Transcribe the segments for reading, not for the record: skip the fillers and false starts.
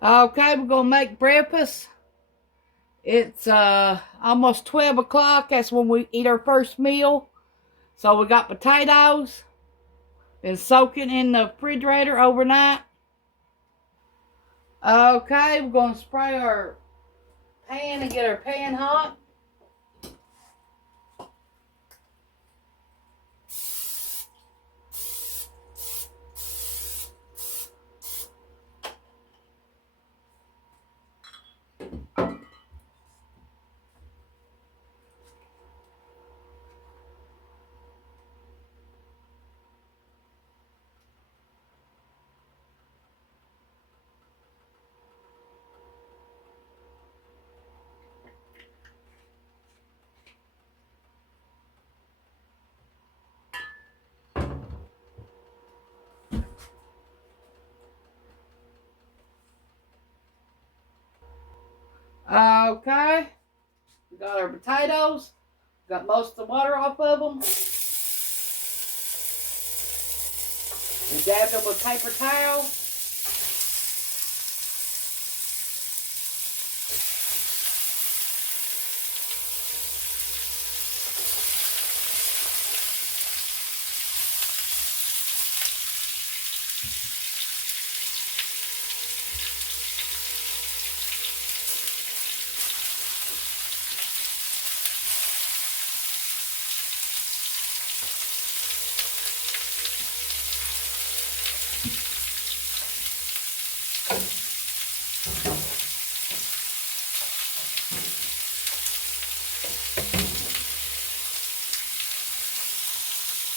Okay, we're gonna make breakfast. It's almost 12 o'clock. That's when we eat our first meal. So we got potatoes, been soaking in the refrigerator overnight. Okay, we're gonna spray our pan and get our pan hot. Okay, we got our potatoes. Got most of the water off of them. We dabbed them with paper towel.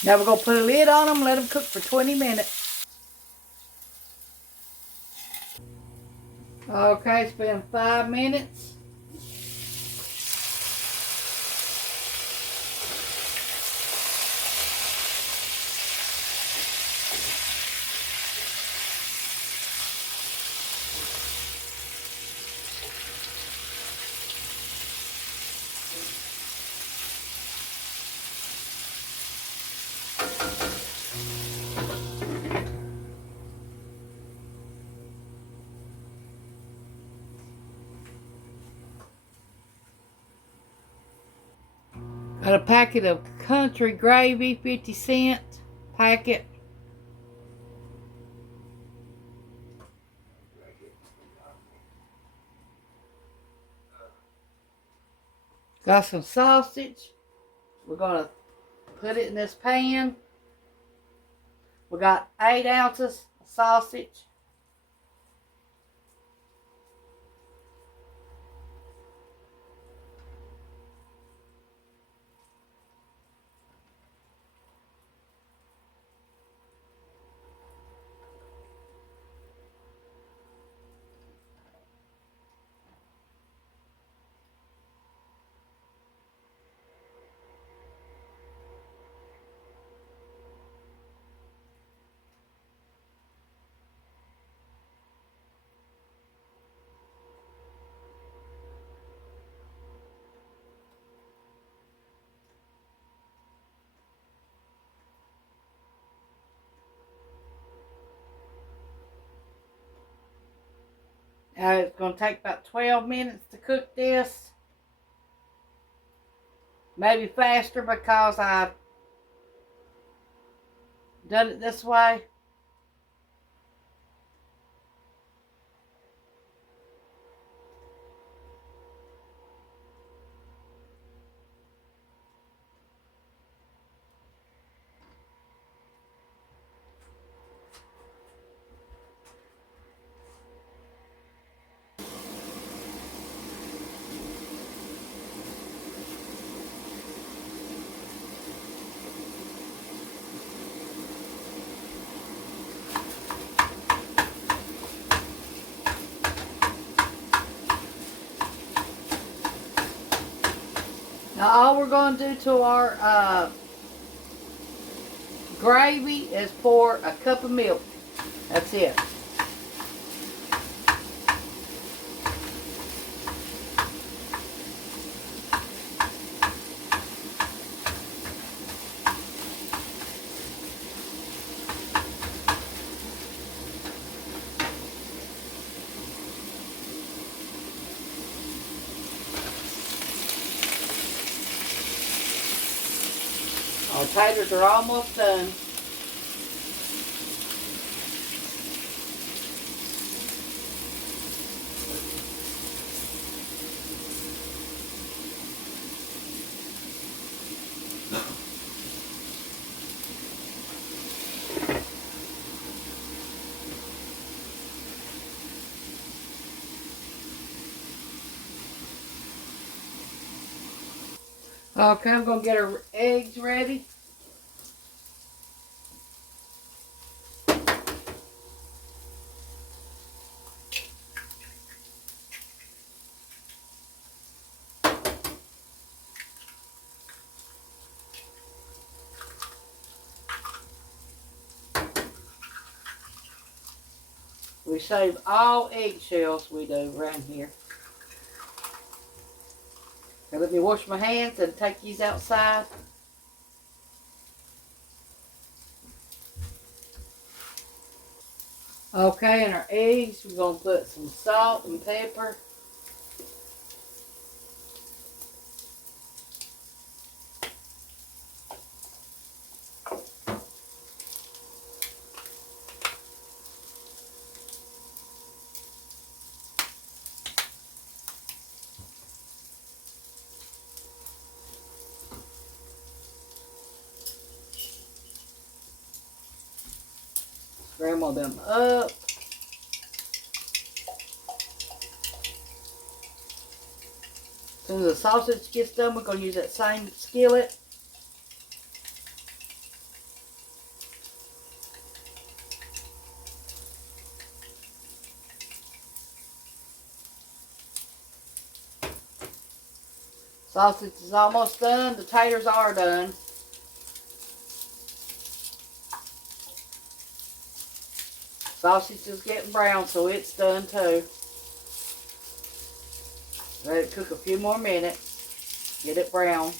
Now we're gonna put a lid on them and let them cook for 20 minutes. Okay, it's been 5 minutes. Got a packet of country gravy, 50-cent packet. Got some sausage. We're gonna put it in this pan. We got 8 ounces of sausage. It's gonna take about 12 minutes to cook this. Maybe faster because I've done it this way. Now all we're going to do to our gravy is pour a cup of milk. That's it. Our taters are almost done. Okay, I'm going to get our eggs ready. We save all eggshells we do around here. Now let me wash my hands and take these outside. Okay, and our eggs, we're going to put some salt and pepper. Scramble them up. As soon as the sausage gets done, we're going to use that same skillet. Sausage is almost done. The taters are done. Sausage is getting brown, so it's done too. Let it cook a few more minutes. Get it brown.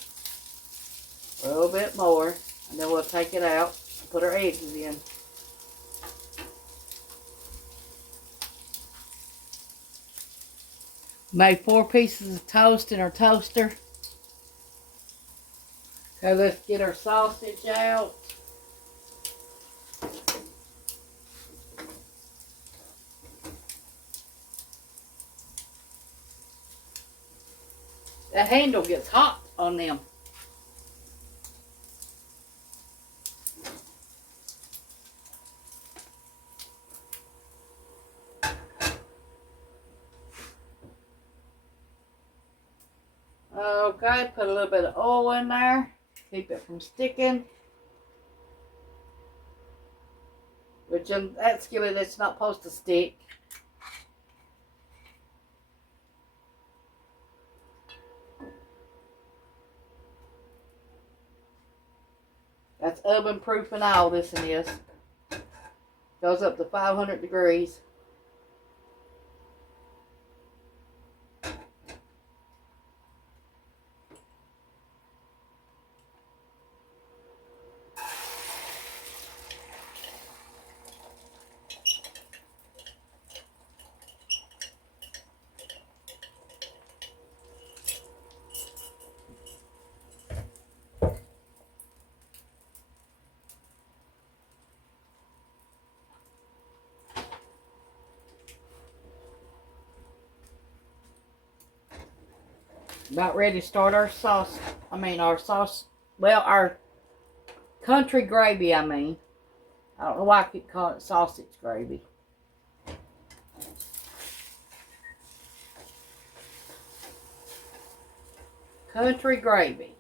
A little bit more. And then we'll take it out and put our eggs in. Made 4 pieces of toast in our toaster. Okay, let's get our sausage out. The handle gets hot on them. Okay, put a little bit of oil in there. Keep it from sticking. Which in that skillet, it's not supposed to stick. That's oven proof and all this and this. Goes up to 500 degrees. About ready to start our sauce. Our country gravy, I don't know why I keep calling it sausage gravy. Country gravy.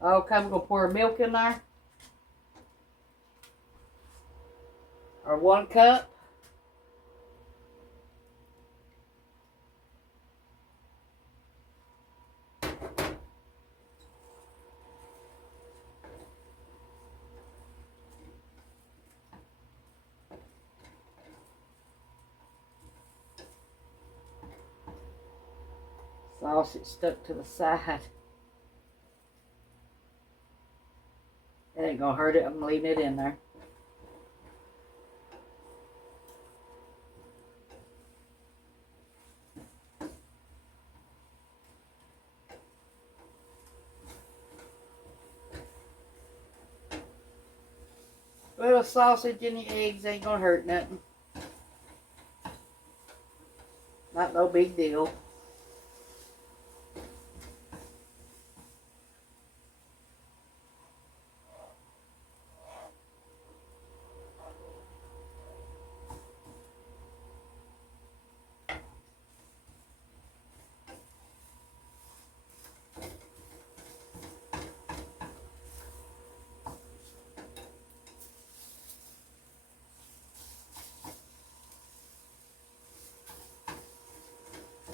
Okay, we're going to pour milk in there. Or 1 cup. Sausage stuck to the side. It ain't gonna hurt it. I'm leaving it in there. Little sausage and the eggs ain't gonna hurt nothing. Not no big deal.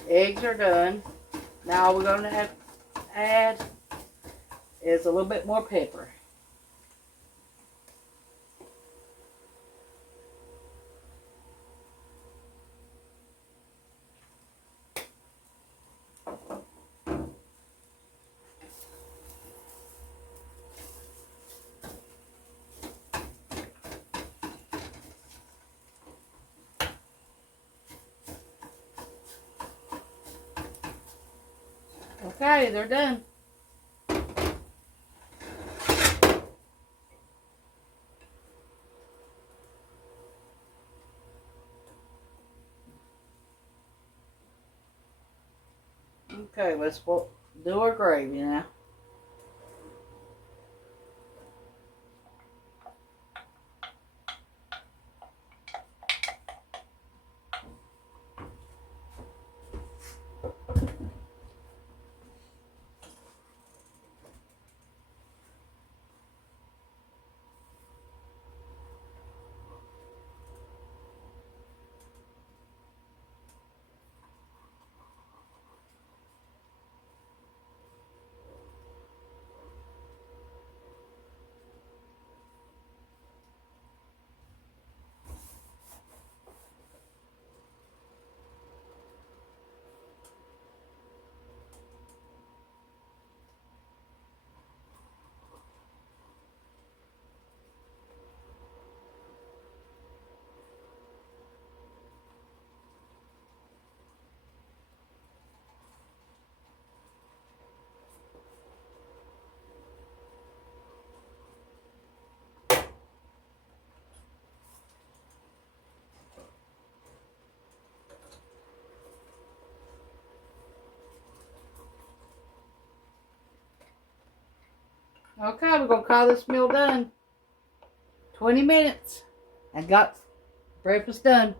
Eggs are done. Now all we're going to have to add is a little bit more pepper. Okay, they're done. Okay, let's do our gravy now. Okay, we're going to call this meal done. 20 minutes. I got breakfast done.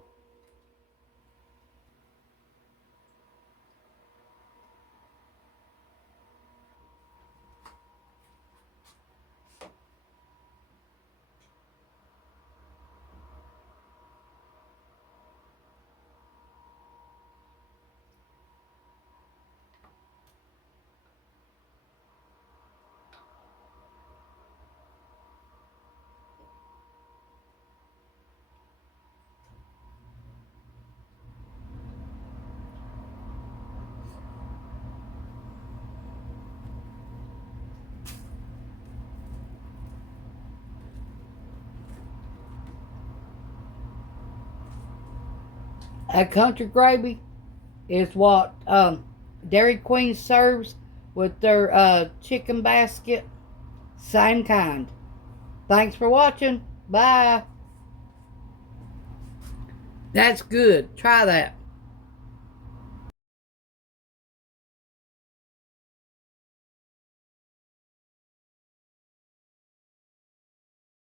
A country gravy is what Dairy Queen serves with their chicken basket. Same kind. Thanks for watching. Bye. That's good. Try that.